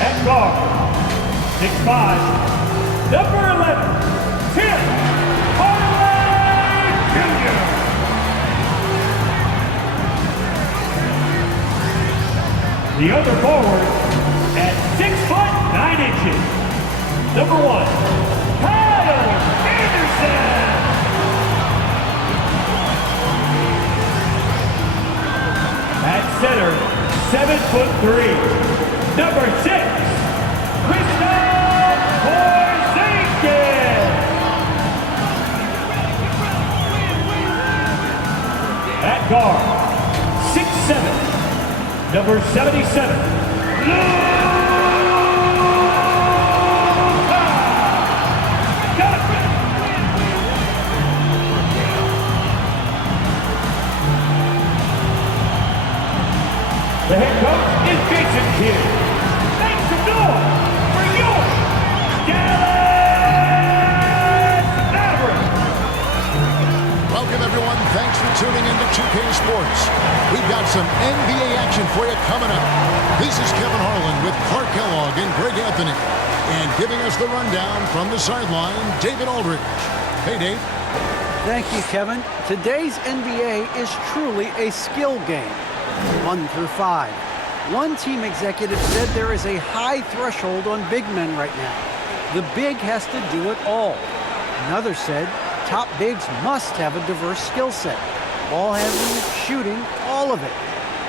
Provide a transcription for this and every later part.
At guard, 6'5", number 11, Tim Hardaway Jr. The other forward at 6'9", number 1, Kyle Anderson. At center, 7'3", number 6, Kristaps Porzingis. At guard, 6'7", number 77, the head coach is Jason Kidd. Make some noise for your Dallas Mavericks. Welcome, everyone. Thanks for tuning in to 2K Sports. We've got some NBA action for you coming up. This is Kevin Harlan with Clark Kellogg and Greg Anthony. And giving us the rundown from the sideline, David Aldridge. Hey, Dave. Thank you, Kevin. Today's NBA is truly a skill game. 1 through 5. One team executive said there is a high threshold on big men right now. The big has to do it all. Another said top bigs must have a diverse skill set. Ball handling, shooting, all of it.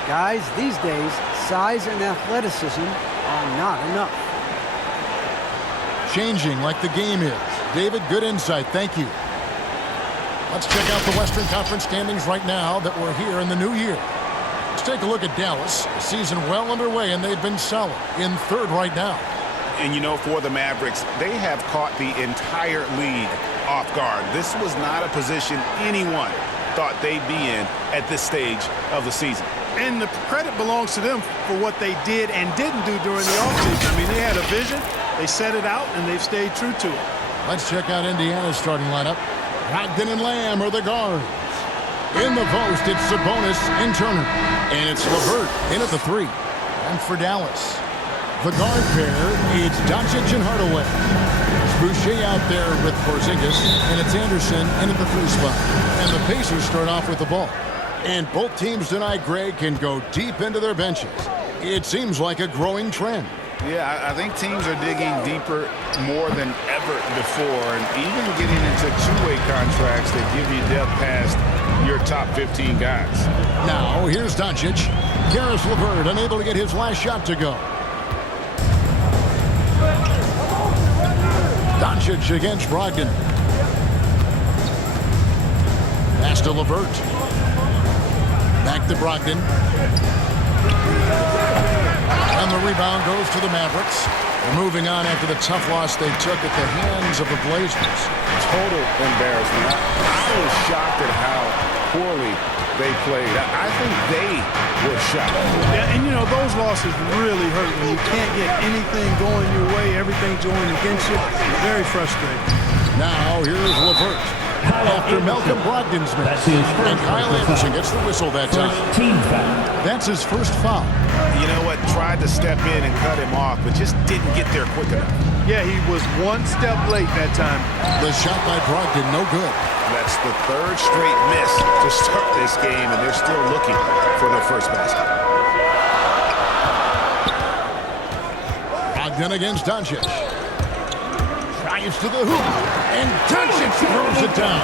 Guys, these days, size and athleticism are not enough. Changing like the game is. David, good insight. Thank you. Let's check out the Western Conference standings right now that we're here in the new year. Let's take a look at Dallas. The season well underway, and they've been solid in third right now. And, you know, for the Mavericks, they have caught the entire league off guard. This was not a position anyone thought they'd be in at this stage of the season. And the credit belongs to them for what they did and didn't do during the offseason. I mean, they had a vision, they set it out, and they've stayed true to it. Let's check out Indiana's starting lineup. Brogdon and Lamb are the guards. In the post, it's Sabonis and Turner. And it's LeVert in at the 3. And for Dallas, the guard pair, it's Doncic and Hardaway. It's Boucher out there with Porzingis, and it's Anderson in at the 3 spot. And the Pacers start off with the ball. And both teams tonight, Greg, can go deep into their benches. It seems like a growing trend. Yeah, I think teams are digging deeper more than ever before, and even getting into two-way contracts that give you depth past your top 15 guys. Now, here's Doncic. Karis LeVert unable to get his last shot to go. Doncic against Brogdon. Pass to LeVert. Back to Brogdon. And the rebound goes to the Mavericks. They're moving on after the tough loss they took at the hands of the Blazers. Total embarrassment. I was shocked at how poorly they played. I think they were shocked. Yeah, and you know, those losses really hurt when you can't get anything going your way, everything's going against you. Very frustrating. Now, here's LeVert. After Malcolm Brogdon's miss. And Kyle Anderson gets the whistle that time. Team foul. That's his first foul. You know what? Tried to step in and cut him off, but just didn't get there quick enough. Yeah, he was one step late that time. The shot by Brogdon, no good. That's the third straight miss to start this game, and they're still looking for their first basket. Brogdon against Doncic. Drives to the hoop, and Doncic throws it down.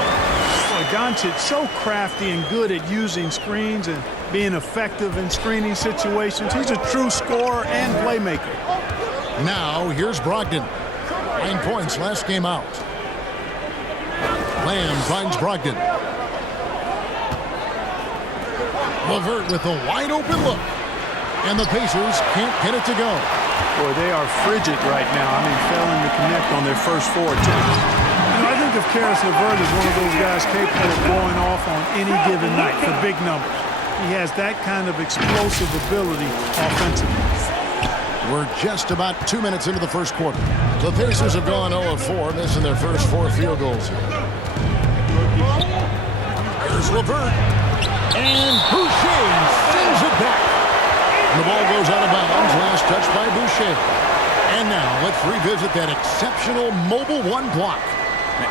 Boy, Doncic so crafty and good at using screens and being effective in screening situations. He's a true scorer and playmaker. Now, here's Brogdon. 9 points last game out. Lamb finds Brogdon. LeVert with a wide open look. And the Pacers can't get it to go. Boy, they are frigid right now. I mean, failing to connect on their first 4 attempts. You know, I think of Karis LeVert as one of those guys capable of going off on any given night for big numbers. He has that kind of explosive ability offensively. We're just about 2 minutes into the first quarter. The Pacers have gone 0 of 4, missing their first 4 field goals here. Here's LeVert. And Boucher sends it back. And the ball goes out of bounds. Last touch by Boucher. And now let's revisit that exceptional mobile one block.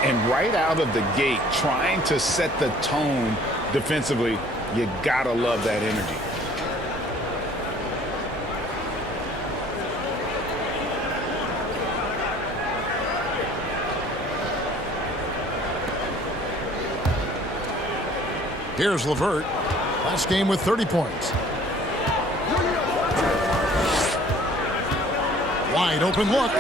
And right out of the gate, trying to set the tone defensively, you gotta love that energy. Here's LeVert. Last game with 30 points. Wide open look.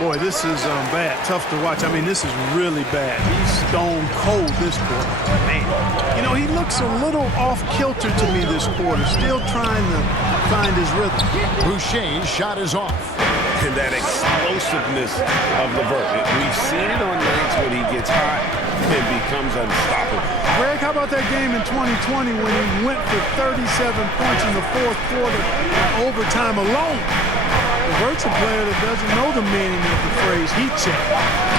Boy, this is bad. Tough to watch. I mean, this is really bad. He's stone cold this quarter. Man, you know, he looks a little off-kilter to me this quarter. Still trying to find his rhythm. Boucher's shot is off. And that explosiveness of LeVert. We've seen it on nights when he gets hot and becomes unstoppable. Greg, how about that game in 2020 when he went for 37 points in the fourth quarter in overtime alone? LeVert's a player that doesn't know the meaning of the phrase heat check.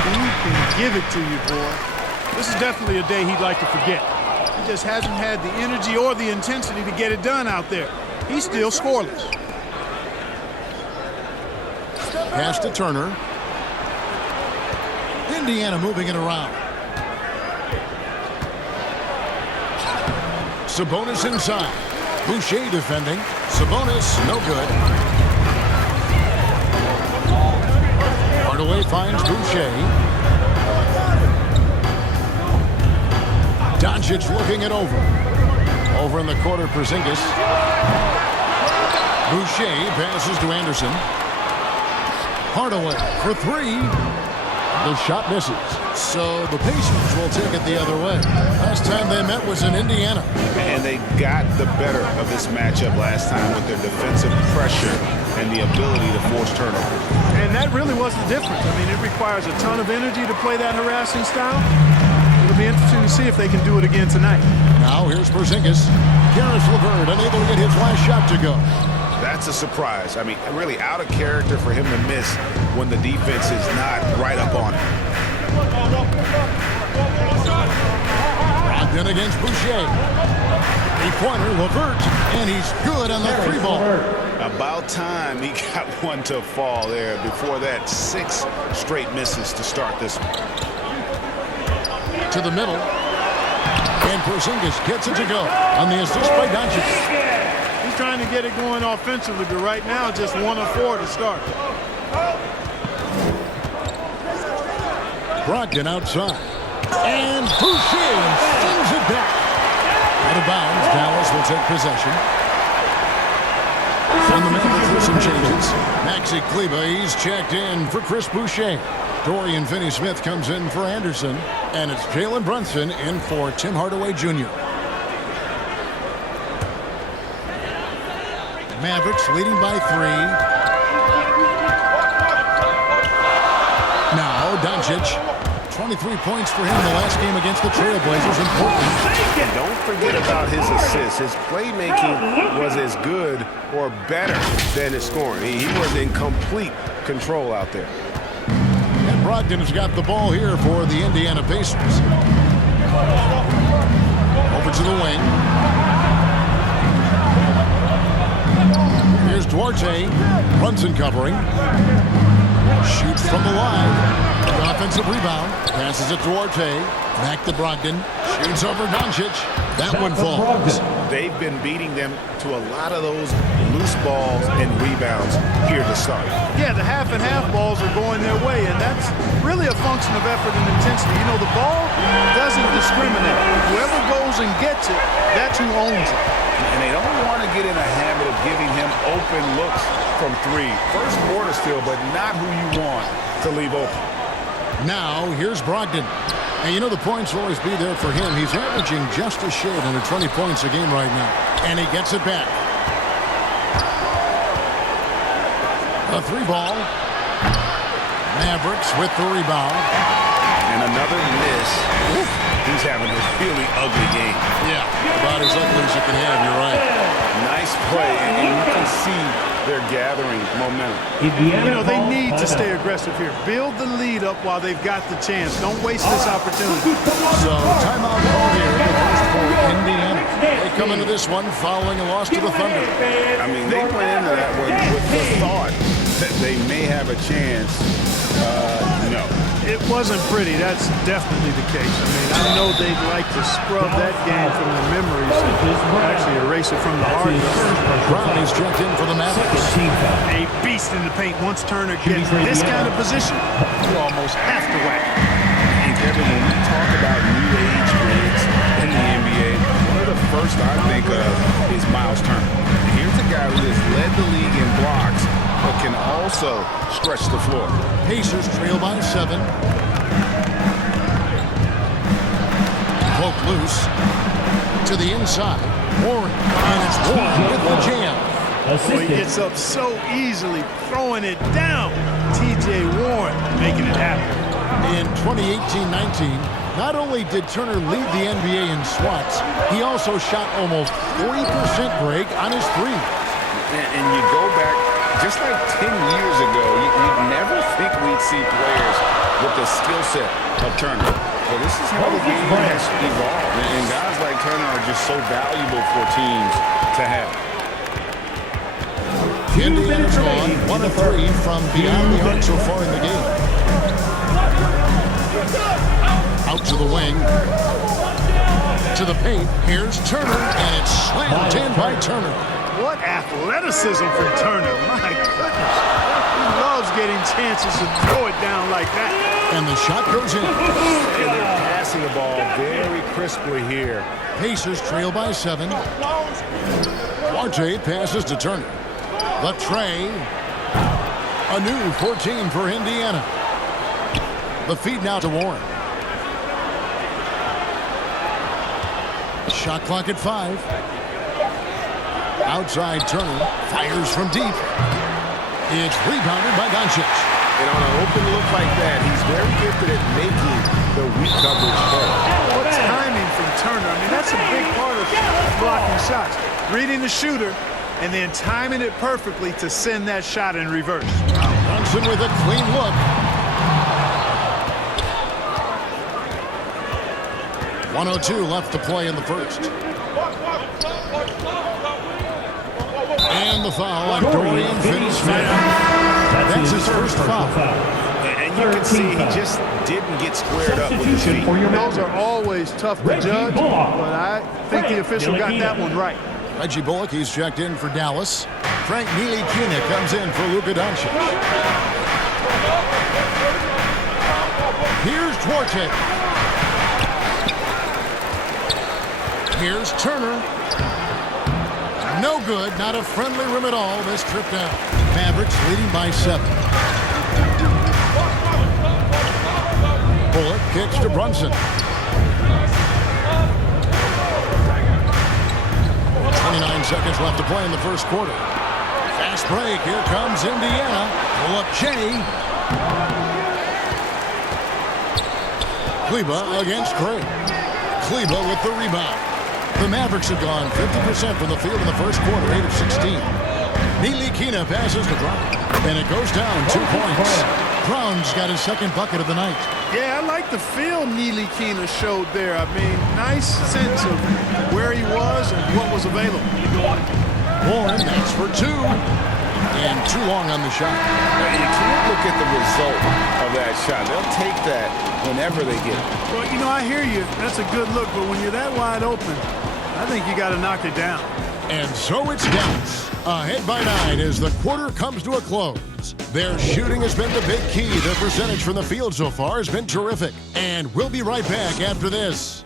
He can give it to you, boy. This is definitely a day he'd like to forget. He just hasn't had the energy or the intensity to get it done out there. He's still scoreless. Pass to Turner. Indiana moving it around. Sabonis inside. Boucher defending. Sabonis, no good. Hardaway finds Boucher. Doncic looking it over. Over in the corner, Porzingis. Boucher passes to Anderson. Hardaway for three. The shot misses. So the Pacers will take it the other way. Last time they met was in Indiana. And they got the better of this matchup last time with their defensive pressure and the ability to force turnovers. And that really was the difference. I mean, it requires a ton of energy to play that harassing style. It'll be interesting to see if they can do it again tonight. Now here's Porzingis. Karis LeVert unable to get his last shot to go. That's a surprise. I mean, really out of character for him to miss when the defense is not right up on him. Brogdon against Boucher. Three-pointer, LeVert, and he's good on the three ball. About time he got one to fall there. Before that, 6 straight misses to start this one. To the middle. And Porzingis gets it to go on the assist by Doncic. He's trying to get it going offensively, but right now just 1 of 4 to start. Brogdon outside. And Boucher sends it back. Out of bounds, Dallas will take possession. From the Mavericks with some changes. Maxi Kleber, he's checked in for Chris Boucher. Dorian Finney-Smith comes in for Anderson. And it's Jalen Brunson in for Tim Hardaway Jr. Mavericks leading by 3. Now Doncic. 23 points for him in the last game against the Trailblazers in Portland. And don't forget about his assists. His playmaking was as good or better than his scoring. He was in complete control out there. And Brogdon has got the ball here for the Indiana Pacers. Over to the wing. Here's Duarte. Brunson covering. Shoots from the line. An offensive rebound. Passes it to Duarte. Back to Brogdon. Shoots over Doncic. That one falls. They've been beating them to a lot of those loose balls and rebounds here to start. Yeah, the half and half balls are going their way, and that's really a function of effort and intensity. You know, the ball doesn't discriminate. Whoever goes and gets it, that's who owns it. And they don't want to get in a habit of giving him open looks from 3. First quarter still, but not who you want to leave open. Now, here's Brogdon. And you know the points will always be there for him. He's averaging just a shade under 20 points a game right now. And he gets it back. A 3-ball. Mavericks with the rebound. And another miss. He's having a really ugly game. Yeah, about as ugly as you can have, you're right. Nice play, and you can see they're gathering momentum. You know, they need to stay aggressive here. Build the lead up while they've got the chance. Don't waste this opportunity. So, timeout call here. for Indiana. They come into this one following a loss to the Thunder. I mean, they went into that one with the thought that they may have a chance. No. It wasn't pretty. That's definitely the case. I mean, I know they'd like to scrub that game from their memories and actually erase it from the heart. Brown is checked in for the Mavericks. A beast in the paint. Once Turner gets this kind of position, you almost have to whack. And Kevin, when we talk about new age bigs in the NBA, one of the first I think of is Miles Turner. Here's a guy who has led the league in blocks, but can also stretch the floor. Pacers trail by 7. Poke loose to the inside. Warren, and it's Warren with the jam. He gets up so easily, throwing it down. T.J. Warren making it happen. In 2018-19, not only did Turner lead the NBA in swats, he also shot almost 40% break on his three. And you go back just like 10 years ago, you'd never think we'd see players with the skill set of Turner. But this is how the game has evolved. And guys like Turner are just so valuable for teams to have. Indiana's on 1 of 3 from beyond the arc so far in the game. Out to the wing. To the paint. Here's Turner, and it's slammed in by Turner. What athleticism from Turner. My goodness. He loves getting chances to throw it down like that. And the shot goes in. And they're passing the ball very crisply here. Pacers trail by 7. Duarte passes to Turner. The tray. A new 14 for Indiana. The feed now to Warren. Shot clock at 5. Outside Turner fires from deep. It's rebounded by Doncic. And on an open look like that, he's very gifted at making the weak coverage play. What timing from Turner. I mean, that's a big part of blocking shots. Reading the shooter and then timing it perfectly to send that shot in reverse. Brunson with a clean look. .102 left to play in the first. And the foul on Dorian Finney-Smith. That's his first foul. And you can see he just didn't get squared up with his feet. Those are always tough to judge, but I think the official got that one right. Reggie Bullock, he's checked in for Dallas. Frank Ntilikina comes in for Luka Doncic. Here's Duarte. Here's Turner. No good, not a friendly rim at all this trip down. Mavericks leading by 7. Bullock kicks to Brunson. 29 seconds left to play in the first quarter. Fast break, here comes Indiana. Pull up Shea. Kleba against Craig. Kleba with the rebound. The Mavericks have gone 50% from the field in the first quarter, 8 of 16. Ntilikina passes to Brown, and it goes down 2 points. Brown's got his second bucket of the night. Yeah, I like the feel Ntilikina showed there. I mean, nice sense of where he was and what was available. Warren, that's for 2. And too long on the shot. You can't look at the result of that shot. They'll take that whenever they get it. Well, you know, I hear you. That's a good look, but when you're that wide open, I think you got to knock it down. And so it's Dallas, ahead by 9 as the quarter comes to a close. Their shooting has been the big key. Their percentage from the field so far has been terrific. And we'll be right back after this.